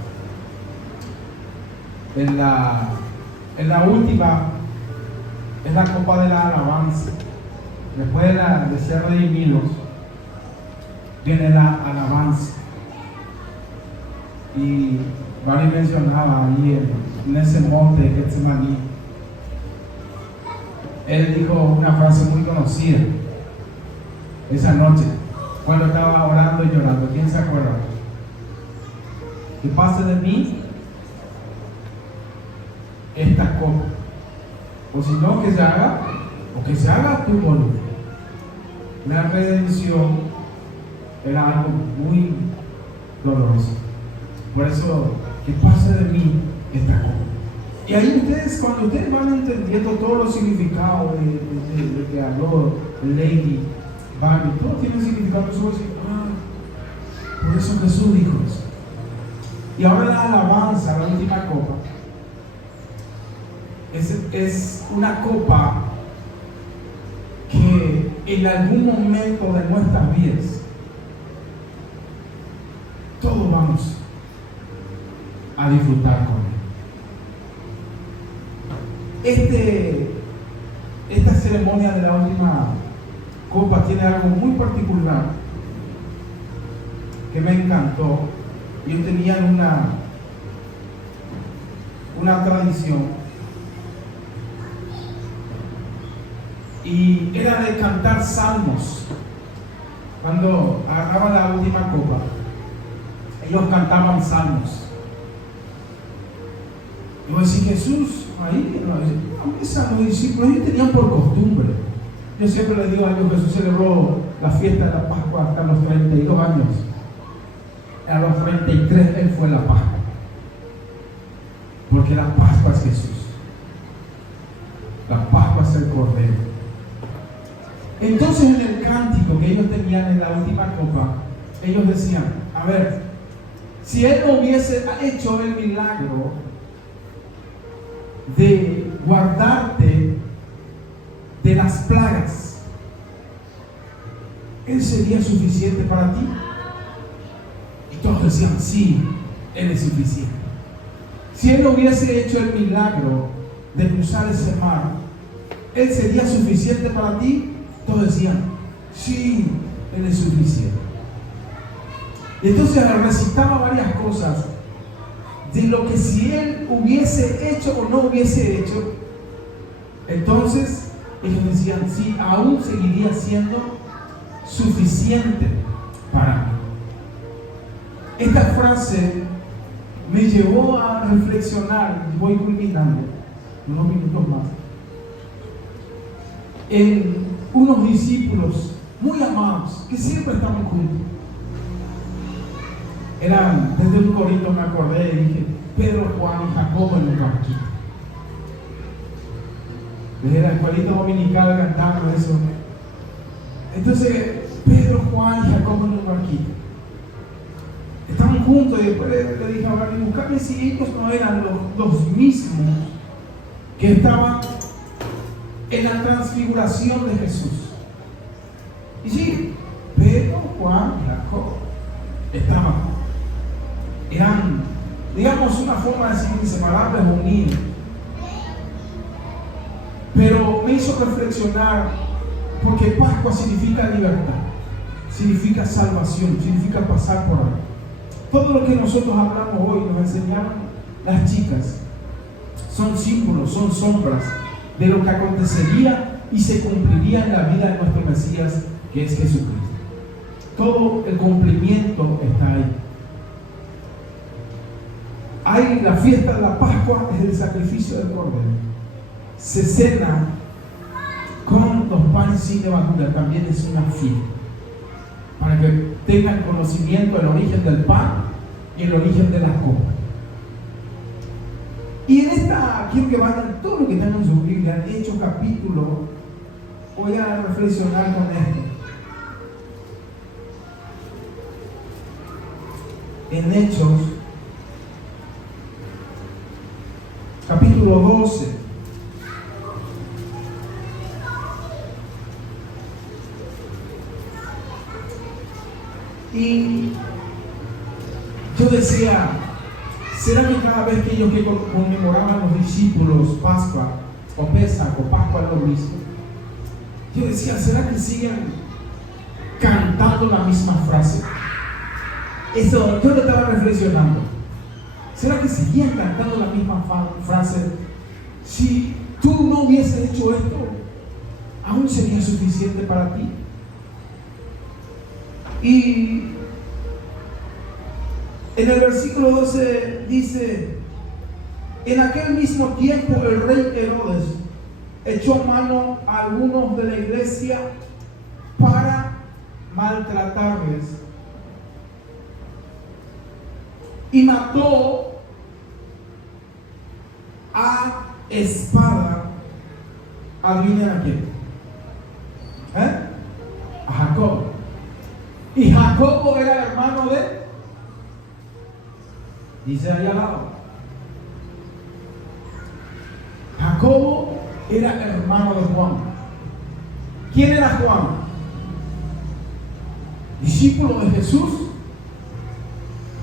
En la última es la copa de la alabanza. Después de ser redimidos viene la alabanza. Y Mari mencionaba ahí en ese monte de Getsemaní, él dijo una frase muy conocida esa noche cuando estaba orando y llorando. ¿Quién se acuerda? que pase de mí esta copa, o si no, que se haga tu voluntad. La redención era algo muy doloroso. Por eso, que pase de mí esta copa. Y ahí ustedes, cuando ustedes van entendiendo todos los significados de que habló Lady Barbie, todo tiene significado. Eso es, por eso Jesús dijo eso. Y ahora la alabanza, la última copa, es una copa que en algún momento de nuestras vidas todos vamos a disfrutar con él. Esta ceremonia de la última copa tiene algo muy particular que me encantó. Ellos tenían una tradición, y era de cantar salmos. Cuando agarraban la última copa, ellos cantaban salmos. Y voy a decir, Jesús, ahí a los discípulos, ellos tenían por costumbre. Yo siempre les digo a ellos, Jesús celebró la fiesta de la Pascua hasta los 32 años. A los 33 Él fue la Pascua. Porque la Pascua es Jesús. La Pascua es el Cordero. Entonces, en el cántico que ellos tenían en la última copa, ellos decían, a ver, si Él no hubiese hecho el milagro de guardarte de las plagas, ¿Él sería suficiente para ti? Y todos decían, sí, Él es suficiente. Si Él no hubiese hecho el milagro de cruzar ese mar, ¿Él sería suficiente para ti? Todos decían, sí, Él es suficiente. Y entonces recitaba varias cosas de lo que si Él hubiese hecho o no hubiese hecho. Entonces ellos decían, sí, aún seguiría siendo suficiente para mí. Esta frase me llevó a reflexionar, y voy culminando unos minutos más, en unos discípulos muy amados que siempre estaban juntos. Eran, desde un corito me acordé y dije, Pedro, Juan y Jacobo en el barquito. Desde la escuelita dominical cantando eso. Entonces, Pedro, Juan y Jacobo en el barquito estaban juntos, y después le dije a Barbie, buscarme si ellos no eran los mismos que estaban en la transfiguración de Jesús. Y sí, Pedro, Juan y Jacobo estaban, eran, digamos, una forma de decir inseparables o unidos. Pero me hizo reflexionar, porque Pascua significa libertad, significa salvación, significa pasar por ahí. Todo lo que nosotros hablamos hoy, nos enseñaron las chicas, son símbolos, son sombras de lo que acontecería y se cumpliría en la vida de nuestro Mesías, que es Jesucristo. Todo el cumplimiento está ahí. Hay la fiesta de la Pascua, es el sacrificio del Cordero. Se cena con los panes sin levadura, también es una fiesta, para que tengan conocimiento del origen del pan y el origen de la copa. Y en esta, quiero que vayan todo lo que tengan en su Biblia, en Hechos capítulo, voy a reflexionar con esto. En Hechos capítulo 12. Y yo decía, ¿será que cada vez que ellos que conmemoraban los discípulos Pascua o Pesach o Pascua lo mismo? Yo decía, ¿será que siguen cantando la misma frase? Eso, yo lo estaba reflexionando. ¿Será que seguían cantando la misma frase? Si tú no hubieses hecho esto, ¿aún sería suficiente para ti? Y En el versículo 12 dice: en aquel mismo tiempo el rey Herodes echó mano a algunos de la iglesia para maltratarles y mató a espada, adivinen a quién, a Jacobo. Y Jacobo era hermano de, dice ahí al lado, Jacobo era hermano de Juan. ¿Quién era Juan? Discípulo de Jesús.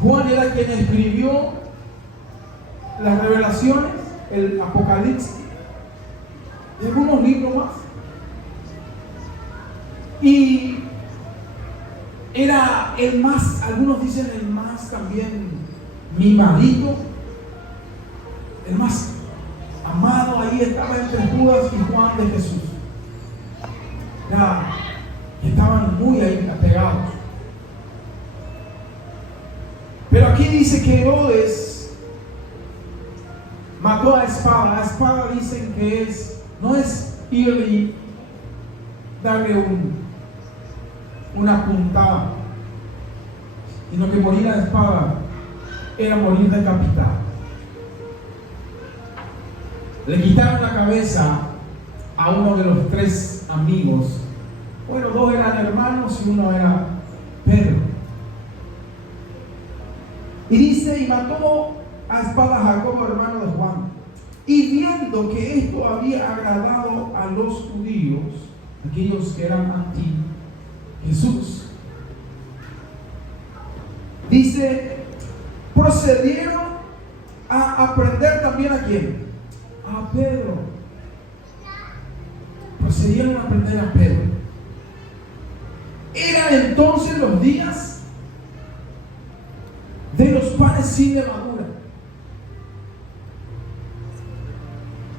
Juan era quien escribió las revelaciones, el Apocalipsis y algunos libros más. Y era el más, algunos dicen el más también mimadito, el más amado. Ahí estaba entre Judas y Juan de Jesús. Estaban muy ahí apegados. Pero aquí dice que Herodes mató a espada. A espada dicen que no es ir y darle una puntada, sino que morir a espada era morir decapitado. Le quitaron la cabeza a uno de los tres amigos. Bueno, dos eran hermanos y uno era Pedro. Y dice: y mató a espada a Jacobo, hermano de Juan. Y viendo que esto había agradado a los judíos, aquellos que eran anti Jesús, dice, procedieron a aprender también a quién, a Pedro. Procedieron a aprender a Pedro. Eran entonces los días de los panes sin levadura.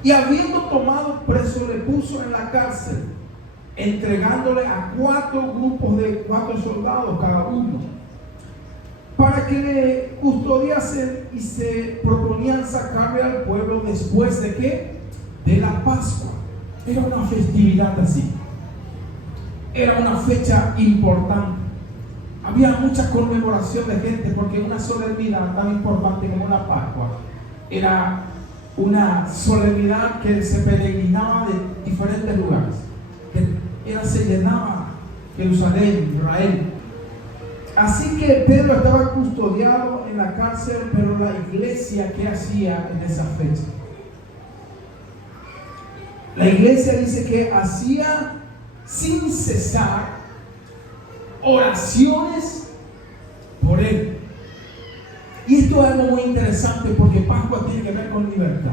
Y habiendo tomado preso, le puso en la cárcel, entregándole a 4 grupos de 4 soldados cada uno, para que le custodiasen, y se proponían sacarle al pueblo después de ¿qué? De la Pascua. Era una festividad así. Era una fecha importante. Había mucha conmemoración de gente, porque una solemnidad tan importante como la Pascua era una solemnidad que se peregrinaba de diferentes lugares. Se llenaba Jerusalén, Israel. Así que Pedro estaba custodiado en la cárcel, pero la iglesia, ¿qué hacía en esa fecha? La iglesia dice que hacía sin cesar oraciones por él. Y esto es algo muy interesante, porque Pascua tiene que ver con libertad.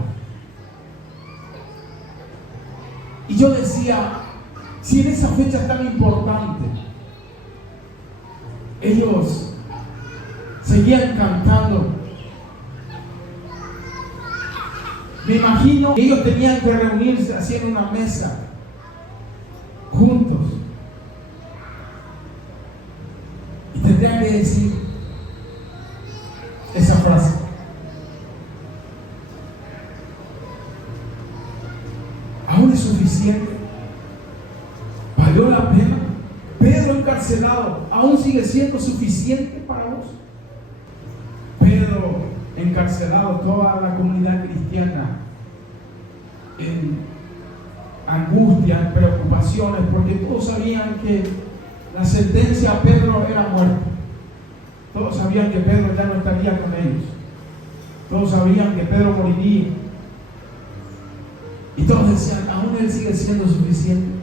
Y yo decía, si en esa fecha tan importante ellos seguían cantando, me imagino que ellos tenían que reunirse así en una mesa juntos y tendrían que decir esa frase: ¿aún es suficiente? ¿Valió la pena? Pedro encarcelado, ¿aún sigue siendo suficiente para vos? Pedro encarcelado, toda la comunidad cristiana en angustia, en preocupaciones, porque todos sabían que la sentencia a Pedro era muerte. Todos sabían que Pedro ya no estaría con ellos. Todos sabían que Pedro moriría. Y todos decían, ¿aún él sigue siendo suficiente?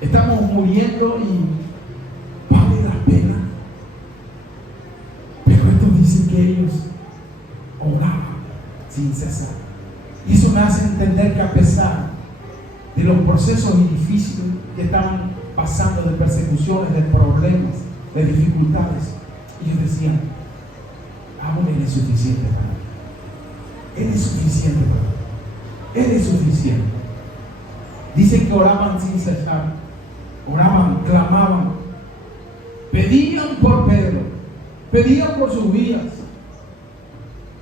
Estamos muriendo y vale la pena. Pero estos dicen que ellos oraban sin cesar. Y eso me hace entender que a pesar de los procesos difíciles que estaban pasando, de persecuciones, de problemas, de dificultades, ellos decían, aún Él es suficiente para mí. Él es suficiente para mí. Él es suficiente. Dicen que oraban sin cesar. Oraban, clamaban, pedían por Pedro. pedían por sus vidas.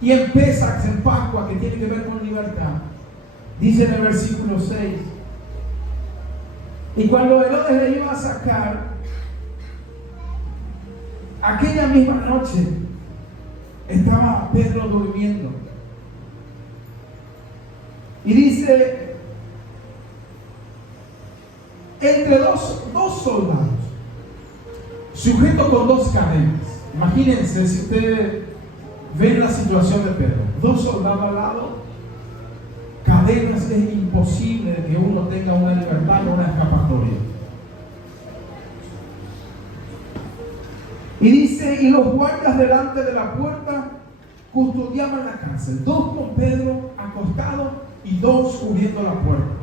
Y en Pesach, en Pascua, que tiene que ver con libertad, dice en el versículo 6, y cuando Herodes le iba a sacar, aquella misma noche estaba Pedro durmiendo. Y dice, entre dos soldados, sujetos con dos cadenas. Imagínense si ustedes ven la situación de Pedro, dos soldados al lado, cadenas, es imposible que uno tenga una libertad o una escapatoria. Y dice, y los guardias delante de la puerta custodiaban la cárcel, dos con Pedro acostado y dos cubriendo la puerta.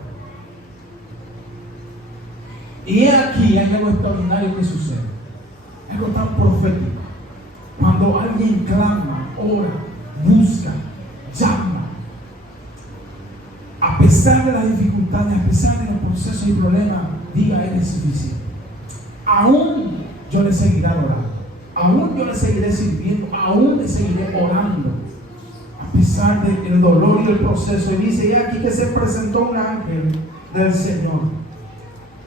Y he aquí, hay algo extraordinario que sucede, algo tan profético. Cuando alguien clama, ora, busca, llama, a pesar de las dificultades, a pesar de los procesos y problemas, diga, Él es suficiente. Aún yo le seguiré adorando, aún yo le seguiré sirviendo, aún le seguiré orando, a pesar del dolor y el proceso. Y dice, y aquí que se presentó un ángel del Señor,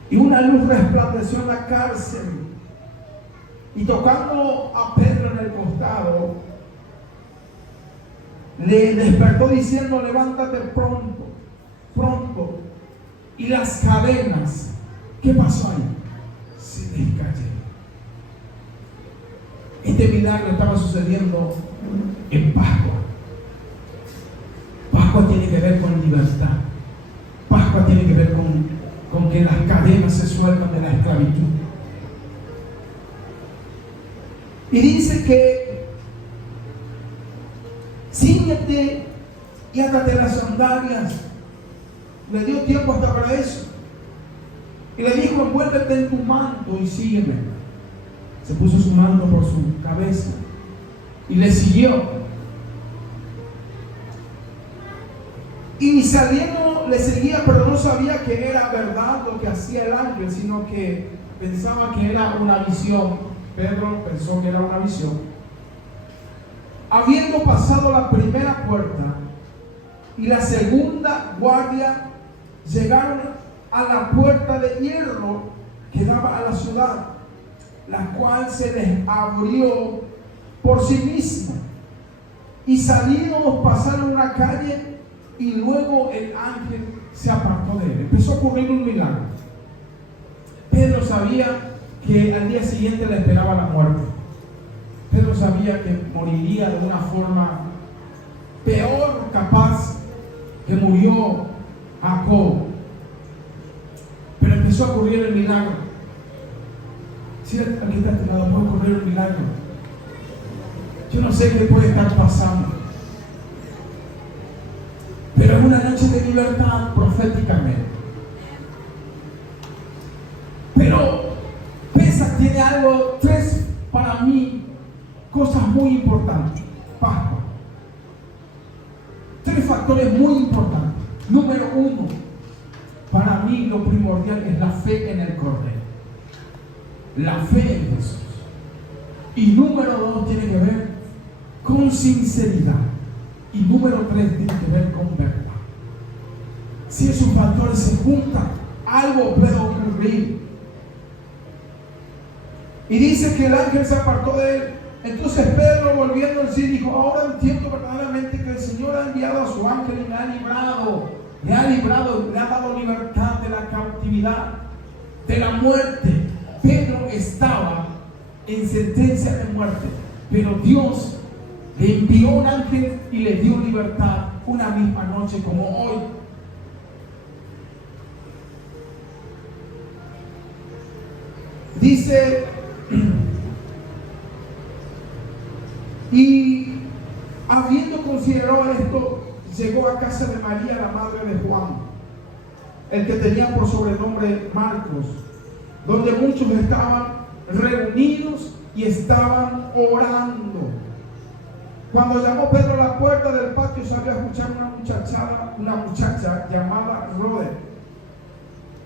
y una luz resplandeció en la cárcel, y tocando a Pedro en el costado, le despertó diciendo, levántate pronto, pronto. Y las cadenas, ¿qué pasó ahí? Se descayeron. Este milagro estaba sucediendo en Pascua. Pascua tiene que ver con libertad. Pascua tiene que ver con que las cadenas se sueltan de la esclavitud. Y dice que cíñete y átate las sandalias. Le dio tiempo hasta para eso. Y le dijo, envuélvete en tu manto y sígueme. Se puso su manto por su cabeza y le siguió. Y saliendo le seguía, pero no sabía que era verdad lo que hacía el ángel, sino que pensaba que era una visión. Pedro pensó que era una visión. Habiendo pasado la primera puerta y la segunda guardia, llegaron a la puerta de hierro que daba a la ciudad, la cual se les abrió por sí misma. Y salidos pasaron una calle y luego el ángel se apartó de él. Empezó a ocurrir un milagro. Pedro sabía que al día siguiente le esperaba la muerte. Pedro sabía que moriría de una forma peor capaz que murió Jacob. Pero empezó a ocurrir el milagro. Si aquí está a tu lado, puede ocurrir el milagro. Yo no sé qué puede estar pasando, pero es una noche de libertad proféticamente. Pero Pesach tiene algo, tres para mí, cosas muy importantes. Pascua. Tres factores muy importantes. Número uno, para mí lo primordial es la fe en el Cordero. La fe en Jesús. Y número dos tiene que ver con sinceridad. Y número tres tiene que ver con verdad. Si esos factores se juntan, algo puede ocurrir. Y dice que el ángel se apartó de él. Entonces Pedro, volviendo en sí, dijo, ahora entiendo verdaderamente que el Señor ha enviado a su ángel y me ha librado, le ha dado libertad de la cautividad, de la muerte. Pedro estaba en sentencia de muerte, pero Dios le envió un ángel y le dio libertad una misma noche como hoy. Dice, y habiendo considerado esto, llegó a casa de María, la madre de Juan, el que tenía por sobrenombre Marcos, donde muchos estaban reunidos y estaban orando. Cuando llamó Pedro a la puerta del patio, salió a escuchar una muchacha llamada Rode,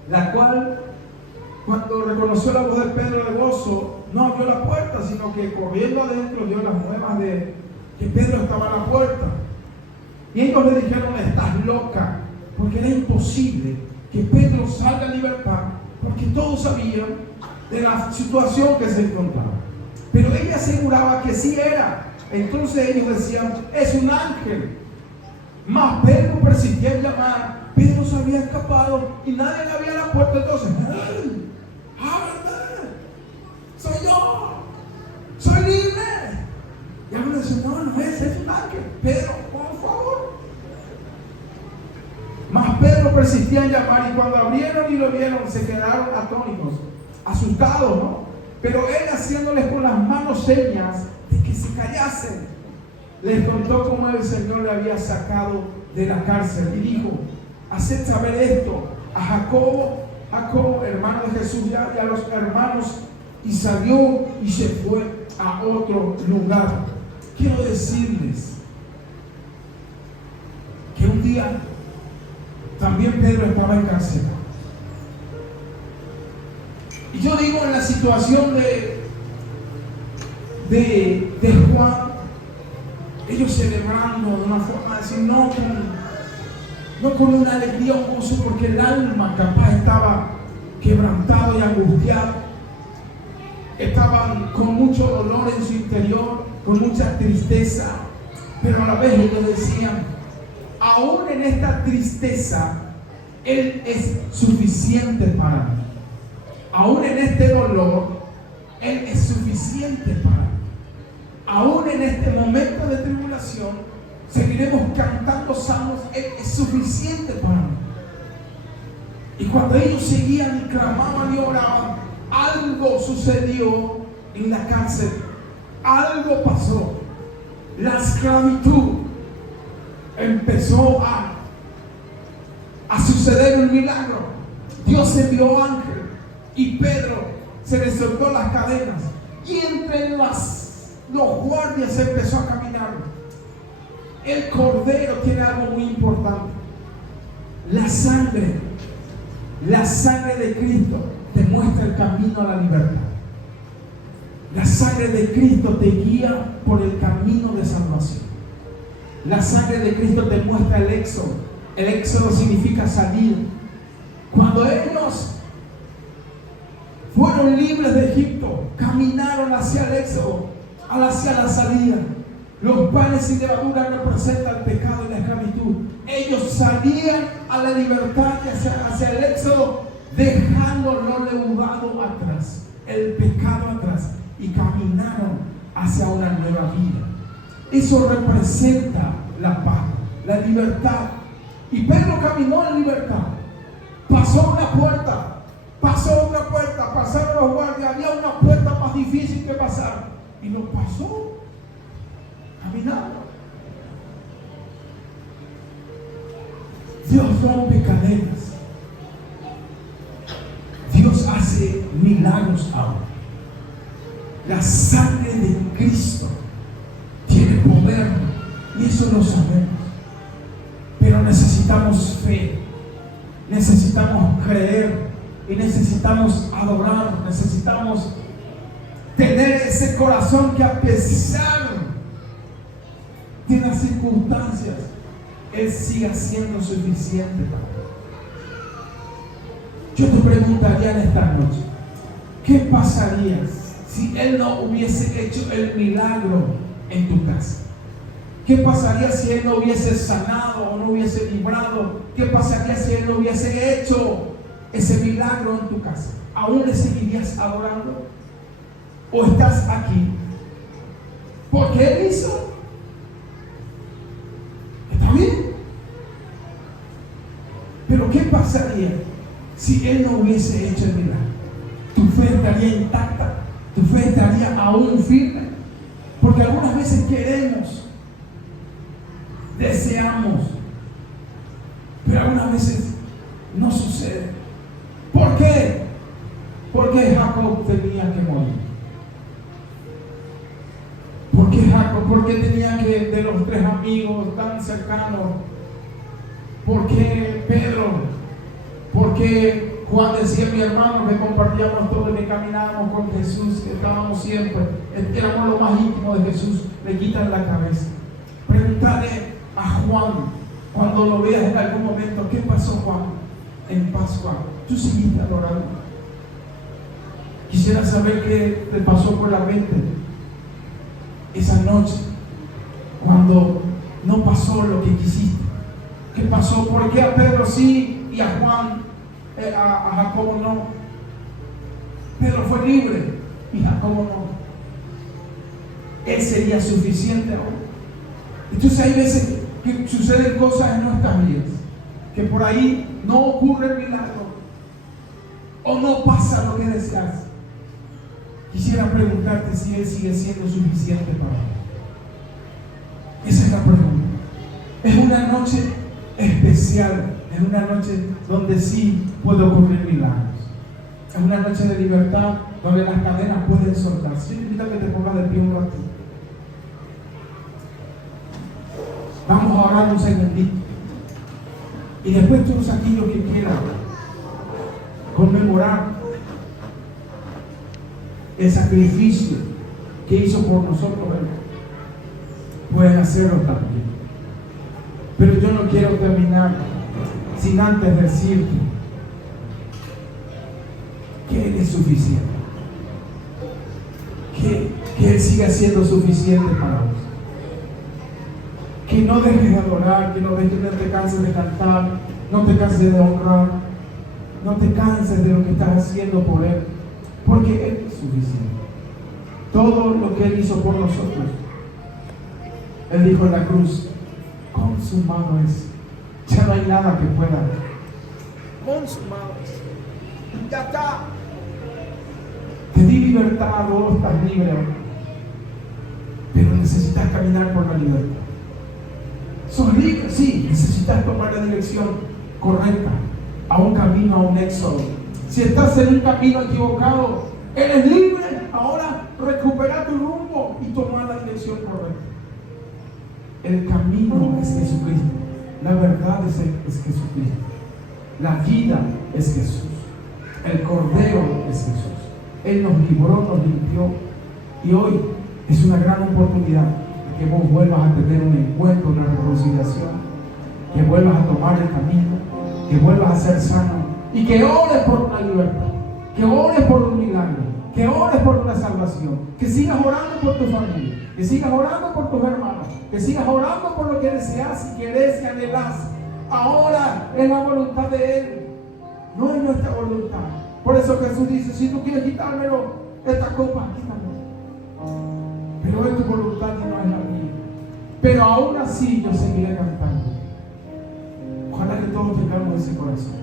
la cual, cuando reconoció la voz de Pedro de gozo, no abrió la puerta, sino que corriendo adentro dio las nuevas de que Pedro estaba a la puerta. Y ellos le dijeron: estás loca, porque era imposible que Pedro salga en libertad, porque todos sabían de la situación que se encontraba. Pero ella aseguraba que sí era. Entonces ellos decían: es un ángel. Mas Pedro persistía en llamar. Pedro se había escapado y nadie le abría la puerta. Entonces: ¡hey! ¡Ábrame! ¡Soy yo! ¡Soy libre! Y alguien dice: no es un ángel. Pedro, por favor. Mas Pedro persistía en llamar, y cuando abrieron y lo vieron, se quedaron atónitos, asustados, ¿no? Pero él, haciéndoles con las manos señas de que se callasen, les contó cómo el Señor le había sacado de la cárcel y dijo: haced saber esto a Jacobo, hermano de Jesús, y a los hermanos. Y salió y se fue a otro lugar. Quiero decirles que un día también Pedro estaba encarcelado. Y yo digo, en la situación de Juan, ellos celebrando de una forma de decir, no con una alegría o gozo, porque el alma capaz estaba quebrantado y angustiado. Estaban con mucho dolor en su interior, con mucha tristeza, pero a la vez ellos decían: aún en esta tristeza, Él es suficiente para mí. Aún en este dolor, Él es suficiente para mí. Aún en este momento de tribulación, seguiremos cantando salmos. Él es suficiente para mí. Y cuando ellos seguían y clamaban y oraban, algo sucedió en la cárcel. Algo pasó. La esclavitud empezó a suceder un milagro. Dios envió ángel y Pedro se le soltó las cadenas, y entre los guardias empezó a caminar. El Cordero tiene algo muy importante. La sangre de Cristo te muestra el camino a la libertad. La sangre de Cristo te guía por el camino de salvación. La sangre de Cristo te muestra el éxodo. El éxodo significa salir. Cuando ellos fueron libres de Egipto, caminaron hacia el éxodo, hacia la salida. Los panes sin levadura representan el pecado y la esclavitud. Ellos salían a la libertad y hacia el éxodo, dejando lo leudado atrás, el pecado atrás, y caminaron hacia una nueva vida. Eso representa la paz, la libertad. Y Pedro caminó en libertad. Pasó una puerta, pasó otra puerta, pasaron los guardias, había una puerta más difícil que pasar, y lo pasó caminando. Dios rompe cadenas. Dios hace milagros ahora. La sangre de Cristo tiene poder, y eso lo sabemos. Pero necesitamos fe, necesitamos creer, y necesitamos adorar, necesitamos tener ese corazón que, a pesar de las circunstancias, Él siga siendo suficiente para ti. Yo te preguntaría en esta noche, ¿qué pasaría si Él no hubiese hecho el milagro en tu casa? ¿Qué pasaría si Él no hubiese sanado o no hubiese librado? ¿Qué pasaría si Él no hubiese hecho ese milagro en tu casa? ¿Aún le seguirías adorando? ¿O estás aquí porque Él hizo? ¿Está bien? Pero ¿qué pasaría si Él no hubiese hecho el milagro? Tu fe estaría intacta, tu fe estaría aún firme. Porque algunas veces queremos, deseamos, pero algunas veces no sucede. ¿Por qué? Porque Jacob tenía que morir. ¿Por qué Jacob? ¿Por qué tenía que, de los tres amigos tan cercanos? ¿Por qué Pedro? ¿Por qué Juan decía: mi hermano, que compartíamos todo, que caminábamos con Jesús, que estábamos siempre, éramos lo más íntimo de Jesús. Le quitan la cabeza. Pregúntale a Juan, cuando lo veas en algún momento: ¿qué pasó, Juan, en Pascua? ¿Tú seguiste adorando? Quisiera saber qué te pasó por la mente esa noche, cuando no pasó lo que quisiste. ¿Qué pasó? ¿Por qué a Pedro sí y a Juan, a Jacobo no? Pedro fue libre y Jacobo no. Él sería suficiente ahora. Entonces hay veces que suceden cosas en nuestras vidas, que por ahí no ocurre el milagro o no pasa lo que deseas. Quisiera preguntarte si Él sigue siendo suficiente para ti. Esa es la pregunta. Es una noche especial, es una noche donde sí puede ocurrir milagros. Es una noche de libertad donde las cadenas pueden soltarse. Yo invito a que te pongas de pie un ratito. Vamos a orar un segundito. Y después todos aquellos que quieran conmemorar el sacrificio que hizo por nosotros, pueden hacerlo también. Pero yo no quiero terminar sin antes decirte que Él es suficiente, que Él siga siendo suficiente para vos. Que no dejes de adorar, que no te canses de cantar, no te canses de honrar, no te canses de lo que estás haciendo por Él, porque Él es suficiente. Todo lo que Él hizo por nosotros, Él dijo en la cruz: consumado es. Ya no hay nada que pueda. Consumado es. Ya está. Te di libertad, vos estás libre, pero necesitas caminar por la libertad. Sos libre, sí, necesitas tomar la dirección correcta, a un camino, a un éxodo. Si estás en un camino equivocado, eres libre. Ahora recupera tu rumbo y toma la dirección correcta. El camino es Jesucristo, la verdad es Jesucristo, la vida es Jesús, el Cordero es Jesús. Él nos libró, nos limpió, y hoy es una gran oportunidad que vos vuelvas a tener un encuentro, una reconciliación, que vuelvas a tomar el camino, que vuelvas a ser sano, y que ores por una libertad, que ores por un milagro, que ores por una salvación, que sigas orando por tu familia, que sigas orando por tus hermanos, que sigas orando por lo que deseas y querés y anhelás. Ahora es la voluntad de Él, no es nuestra voluntad. Por eso Jesús dice: si tú quieres quitármelo, esta copa, quítamelo. Pero es tu voluntad y no es la mía. Pero aún así yo seguiré cantando. Ojalá que todos tengamos ese corazón.